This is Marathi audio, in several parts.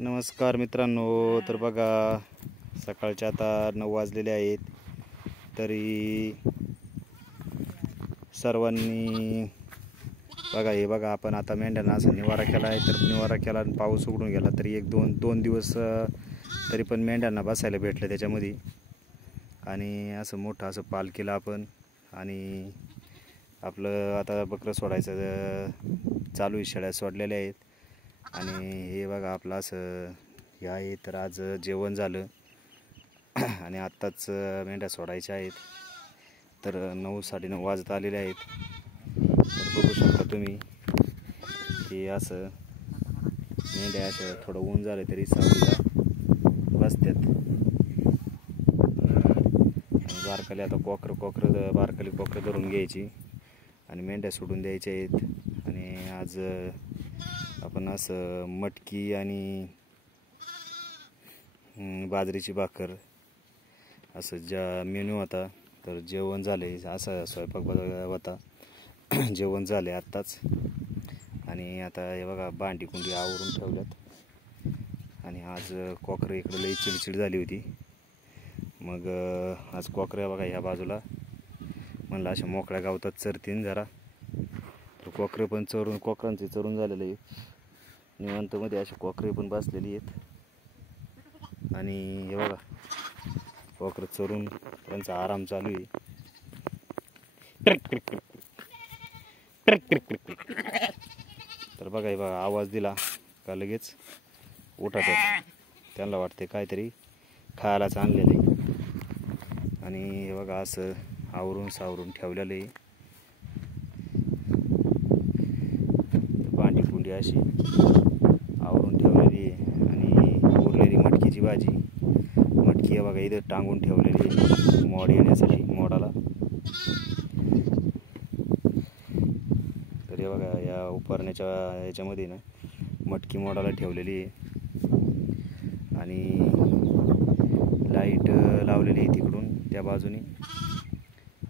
नमस्कार मित्रांनो, तर बघा सकाळचे आता 9 वाजलेले आहेत. तरी सर्वांनी बघा हे बघा आपण आता मेंढ्यांना असं निवारा केला आहे. तर निवारा केला आणि पाऊस उघडून गेला तरी एक दोन दिवस तरी पण मेंढ्यांना बसायला भेटलं त्याच्यामध्ये. आणि असं मोठं असं पाल केलं आपण आणि आपलं आता बकरं सोडायचं चालू आहे. शेळ्या सोडलेल्या आहेत आणि हे बघा आपलं असं हे आहे. तर आज जेवण झालं आणि आत्ताच मेंढ्या सोडायच्या आहेत. तर 9-9:30 वाजत आलेले आहेत. तर बघू शकता तुम्ही की असं मेंढ्या असं थोडं ऊन झालं तरी सावलीला बसतात. आणि बारकाली आता बारकाली कोकरं धरून घ्यायची आणि मेंढ्या सोडून द्यायच्या आहेत. आणि आज आपण असं मटकी आणि बाजरीची भाकर असं ज्या मेनू होता. तर जेवण झाले असा स्वयंपाक होता. जेवण झाले आत्ताच. आणि आता हे बघा भांडी कुंडी आवरून ठेवल्यात. आणि आज कोकरं इकडं लई चिडचिड झाली होती. मग आज कोकरं बघा ह्या बाजूला म्हणलं अशा मोकळ्या गावतात चरतीन जरा. तर कोकरे पण कोकरांचे चरून झालेलं आहे. निवांतमध्ये अशी कोकरे पण बसलेली आहेत. आणि हे बघा कोकरं चरून त्यांचा आराम चालू आहे. तर बघा हे बघा आवाज दिला का लगेच उठतात. त्यांना वाटते काहीतरी खायलाच आणलेलं आहे. आणि हे बघा असं आवरून सावरून ठेवलेलं आहे. भांडी कुंडी अशी आवरून ठेवलेली आहे. आणि उरलेली मटकीची भाजी मटकी आहे बघा इथं टांगून ठेवलेली आहे मोड येण्यासाठी मोडाला. तर हे बघा या उपरण्याच्या याच्यामध्ये ना मटकी मोडाला ठेवलेली आहे. आणि लाईट लावलेली आहे तिकडून त्या बाजूनी.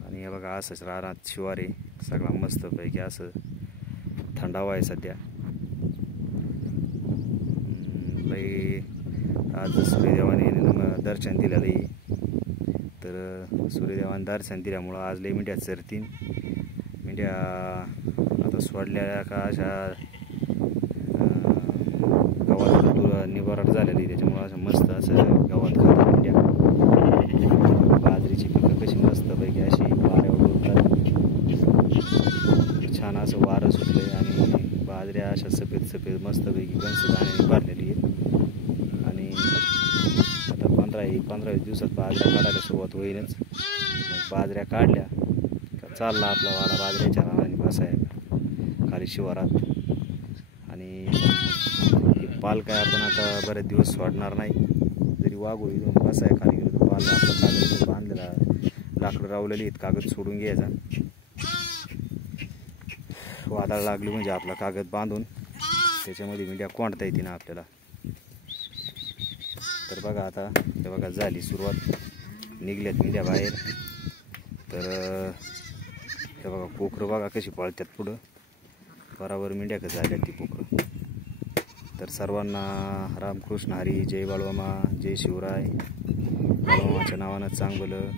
आणि हे बघा असंच रानात शिवार आहे सगळा मस्तपैकी. असं थंडावा आहे सध्या. लई आज सूर्यदेवाने दर्शन दिलेलं आहे. तर सूर्यदेवाने दर्शन दिल्यामुळं आज लई मेंढ्या चरतीन. मेंढ्या आता सोडल्या का अशा गव्हात निवारट झालेली. त्याच्यामुळं असं मस्त असं गव्हात खातात मेंढ्या. बाजरीची पिकं कशी मस्तपैकी अशी वाऱ्यावर उडतात. छान असं वारं सुटलं आणि बाजऱ्या अशा सफेद मस्तपैकी गंज दाण्याने भरलेली आहेत. आणि आता 15-20 दिवसात बाजऱ्या काढायला सुरुवात होईलच. मग बाजऱ्या काढल्या का चालला आपला वाडा बाजऱ्याच्या रानाने बसायला खाली शिवारात. आणि पाल काय आपण आता बरेच दिवस सोडणार नाही. जरी वाघू इथून बसाय खाली गेलो तर पाल आपलं कागद बांधलेला लाकडं रावलेली आहेत. कागद सोडून घ्यायचा. वादळ लागली म्हणजे आपला कागद बांधून त्याच्यामध्ये मेंढ्या कोंडता येते ना आपल्याला. तर बघा आता हे बघा झाली सुरुवात. निघल्यात मेंढ्या बाहेर. तर हे बघा कोकरं बघा कशी पळतात पुढं. बराबर मेंढ्या कसं झाल्यात ती कोकरं. तर सर्वांना रामकृष्ण हरी. जय बाळूमामा, जय शिवराय. बाळूमामाच्या नावानं चांगलं,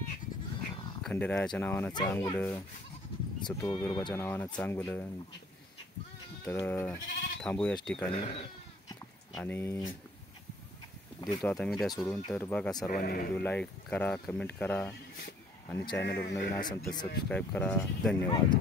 खंडेरायाच्या नावानं चांगलं, सतो बिरोबाच्या नावानं चांगलं. तर थांबू याच ठिकाणी आणि देतो आता मीडिया सोडून. तर बघा सर्वांनी व्हिडिओ लाईक करा, कमेंट करा आणि चॅनलवर नवीन असेल तर सबस्क्राईब करा. धन्यवाद.